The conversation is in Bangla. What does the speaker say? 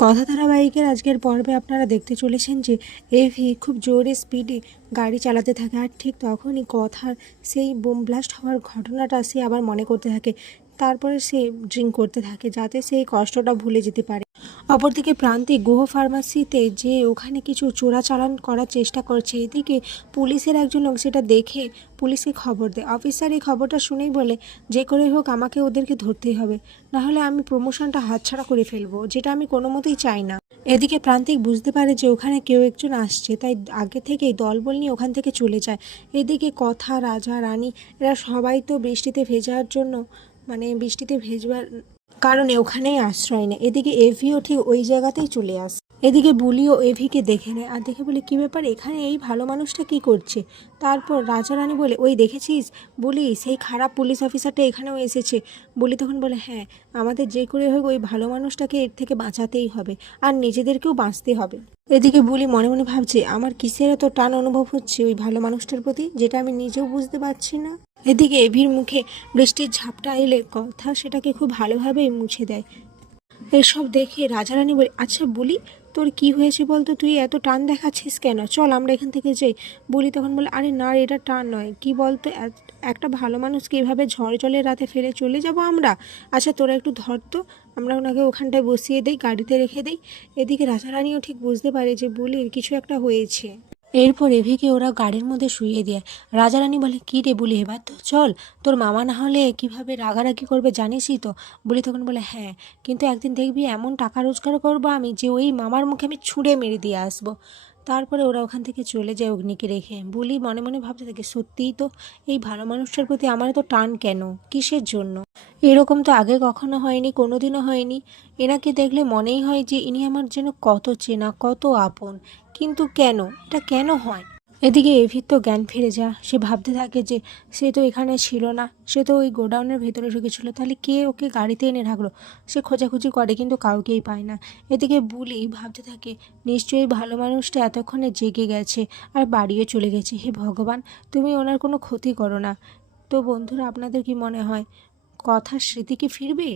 কথা ধারাবাহিকের আজকের পর্বে আপনারা দেখতে চলেছেন যে এভি খুব জোরে স্পিডে গাড়ি চালাতে থাকে আর ঠিক তখনই কথার সেই বোম ব্লাস্ট হওয়ার ঘটনাটা সে আবার মনে করতে থাকে। তারপরে সে ড্রিঙ্ক করতে থাকে যাতে সেই কষ্টটা ভুলে যেতে পারে। অপরদিকে প্রান্তিক গুহ ফার্মাসিতে যে ওখানে কিছু চোরাচালান করার চেষ্টা করছে, এদিকে পুলিশের একজন লোক সেটা দেখে পুলিশকে খবর দেয়। অফিসার এই খবরটা শুনেই বলে, যে করে হোক, আমাকে ওদেরকে ধরতেই হবে। নাহলে আমি প্রমোশনটা হাতছাড়া করে ফেলব, যেটা আমি কোনো মতেই চাই না। এদিকে প্রান্তিক বুঝতে পারে যে ওখানে কেউ একজন আসছে, তাই আগে থেকেই দলবল নিয়ে ওখান থেকে চলে যায়। এদিকে কথা, রাজা, রানী, এরা সবাই তো বৃষ্টিতে ভেজার জন্য মানে বৃষ্টিতে ভেজবার কারণে ওখানেই আশ্রয় নেয়। এদিকে এভিও ঠিক ওই জায়গাতেই চলে আসে। এদিকে বুলিও এভিকে দেখে নেয় আর দেখে বলে, কী ব্যাপার? এখানে এই ভালো মানুষটা কি করছে? তারপর রাজা রানী বলে, ওই দেখেছিস? বলি, সেই খারাপ পুলিশ অফিসারটা এখানেও এসেছে। বলি তখন বলে হ্যাঁ আমাদের যে করে হোক ওই ভালো মানুষটাকে এর থেকে বাঁচাতেই হবে আর নিজেদেরকেও বাঁচতে হবে। এদিকে বুলি মনে মনে ভাবছে, আমার কিসের এত টান অনুভব হচ্ছে ওই ভালো মানুষটার প্রতি, যেটা আমি নিজেও বুঝতে পারছি না? এদিকে এভির মুখে বৃষ্টির ঝাপটা এলে কথা সেটাকে খুব ভালোভাবেই মুছে দেয়। এসব দেখে রাজারানী বলি আচ্ছা বলি, তোর কি হয়েছে বলতো? তুই এত টান দেখাচ্ছিস কেন? চল আমরা এখান থেকে যাই। বলি তখন বলে, আরে না এটা টান নয়। কি বলতো একটা ভালো মানুষকে এভাবে ঝড় জলের রাতে ফেলে চলে যাব আমরা? আচ্ছা তোরা একটু ধর তো, আমরা ওনাকে ওখানটায় বসিয়ে দেই, গাড়িতে রেখে দেই। এদিকে রাজারানীও ঠিক বুঝতে পারে যে বলির কিছু একটা হয়েছে। এরপর এভিকে ওরা গাড়ির মধ্যে শুয়ে দেয়। রাজারানী বলে, কী রে বলি, এবার তো চল। তোর মামা না হলে কীভাবে রাগারাগি করবে জানিসই তো? বলি তখন বলে হ্যাঁ কিন্তু একদিন দেখবি এমন টাকা রোজগার করব আমি যে ওই মামার মুখে আমি ছুঁড়ে মেরে দিয়ে আসব। তারপরে ওরা ওখান থেকে চলে যায় অগ্নিকে রেখে। বলি মনে মনে ভাবতে থাকে, সত্যিই তো এই ভালো মানুষটার প্রতি আমার তো টান কেন? কিসের জন্য? এরকম তো আগে কখনো হয়নি, কোনোদিনও হয়নি। এনাকে দেখলে মনেই হয় যে ইনি আমার যেন কত চেনা, কত আপন। কিন্তু কেন? এটা কেন হয়? এদিকে এভির তো জ্ঞান ফিরে যা। সে ভাবতে থাকে যে সে তো এখানে ছিল না, সে তো ওই গোডাউনের ভেতরে ঢুকেছিল। তাহলে কে ওকে গাড়িতে এনে রাখল? সে খোঁজাখুঁজি করে কিন্তু কাউকেই পায় না। এদিকে বুলি ভাবতে থাকে, নিশ্চয়ই ভালো মানুষটা এতক্ষণে জেগে গেছে আর বাড়িও চলে গেছে। হে ভগবান, তুমি ওনার কোনো ক্ষতি করো না। তো বন্ধুরা, আপনাদের কি মনে হয়, কথার স্মৃতি কি ফিরবে?